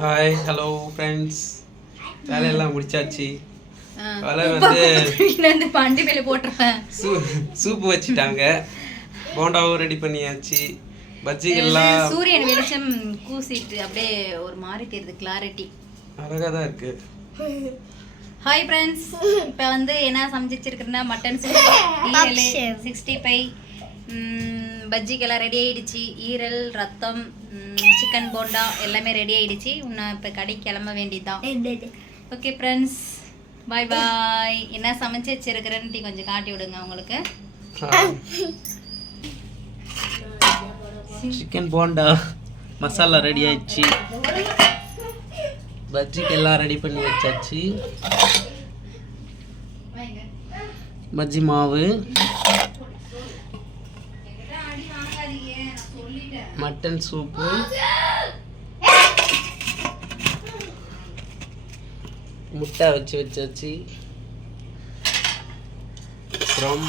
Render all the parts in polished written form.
Hi hello friends, வேலையெல்லாம் முடிச்சாச்சு. வேலை வந்து பண்டி மேலே போட்டுருப்பேன். சூப்பு வச்சுட்டாங்க, போண்டாவும் ரெடி பண்ணியாச்சு. பஜ்ஜிகள்லாம் சூரியன் வெளிச்சம் கூசிட்டு அப்படியே ஒரு மாதிரி தெரியுது, கிளாரிட்டி அழகாக தான் இருக்கு. ஹாய் ஃப்ரெண்ட்ஸ், இப்போ வந்து என்ன சமைச்சு வச்சிருக்கிறேன்னா மட்டன் 65, பஜ்ஜிக்கெல்லாம் ரெடி ஆகிடுச்சு. ஈரல், ரத்தம், சிக்கன் போண்டா எல்லாமே ரெடி ஆகிடுச்சு. இன்னும் இப்போ கடைக்கு கிளம்ப வேண்டியதுதான். ஓகே ஃப்ரெண்ட்ஸ், பாய் பாய். என்ன சமைச்சு வச்சிருக்கிறேன்னு கொஞ்சம் காட்டி விடுங்க உங்களுக்கு. சிக்கன் போண்டா மசாலா ரெடி ஆயிடுச்சு, பஜ்ஜிக்கெல்லாம் ரெடி பண்ணி வச்சாச்சு. பஜ்ஜி மாவு, மட்டன் சூப்பு, முட்டை வச்சு வச்சாச்சு. அப்புறம்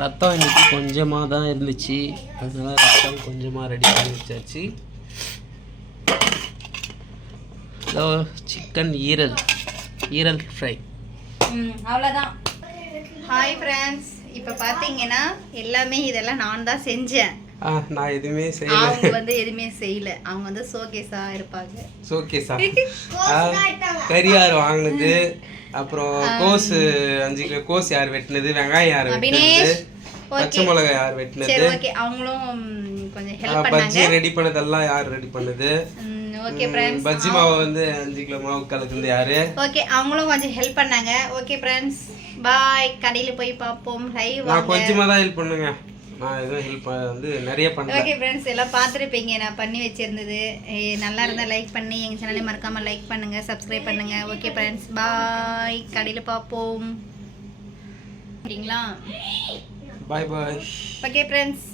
ரத்தம் இன்னைக்கு கொஞ்சமாக தான் இருந்துச்சு, அதனால ரத்தம் கொஞ்சமாக ரெடி பண்ணி வச்சாச்சு. சிக்கன் ஈரல் ஃப்ரை, அவ்வளோதான். ஹாய் ஃப்ரெண்ட்ஸ், இப்போ பார்த்தீங்கன்னா எல்லாமே இதெல்லாம் நான் தான் செஞ்சேன். நான் எதுவுமே செய்யல. அவங்க வந்து எதுவுமே செய்யல, அவங்க வந்து ஷோகேஸா இருப்பாங்க. ஷோகேஸா கரியார் வாங்கினது, அப்புறம் கோஸ் 5 கிலோ கோஸ் யார் வெட்டினது, வெங்காயம் யார் வெட்டினது, பச்சை மிளகாய் யார் வெட்டினது. சரி ஓகே, அவங்களும் கொஞ்சம் ஹெல்ப் பண்ணாங்க. பஜ்ஜி ரெடி பண்ணதெல்லாம் யார் ரெடி பண்ணது? ஓகே ஃப்ரெண்ட்ஸ், பஜ்ஜி மாவு வந்து 5 கிலோ மாவு கலக்குது யாரு? ஓகே, அவங்களும் கொஞ்சம் ஹெல்ப் பண்ணாங்க. ஓகே ஃப்ரெண்ட்ஸ், பாய். கடையில போய் பார்ப்போம். லைவ் நான் கொஞ்சமா தான் ஹெல்ப் பண்ணுங்க, நான் எதுவும் ஹெல்ப் வந்து நிறைய பண்ணுறேன். ஓகே ஃப்ரெண்ட்ஸ், எல்லாம் பார்த்துருப்பீங்க நான் பண்ணி வச்சிருந்தது. நல்லா இருந்தால் லைக் பண்ணி எங்கள் சேனலை மறக்காமல் லைக் பண்ணுங்கள், சப்ஸ்கிரைப் பண்ணுங்கள். Okay friends, bye. கடையில் பார்ப்போம். சரிங்களா? Bye bye. Okay friends.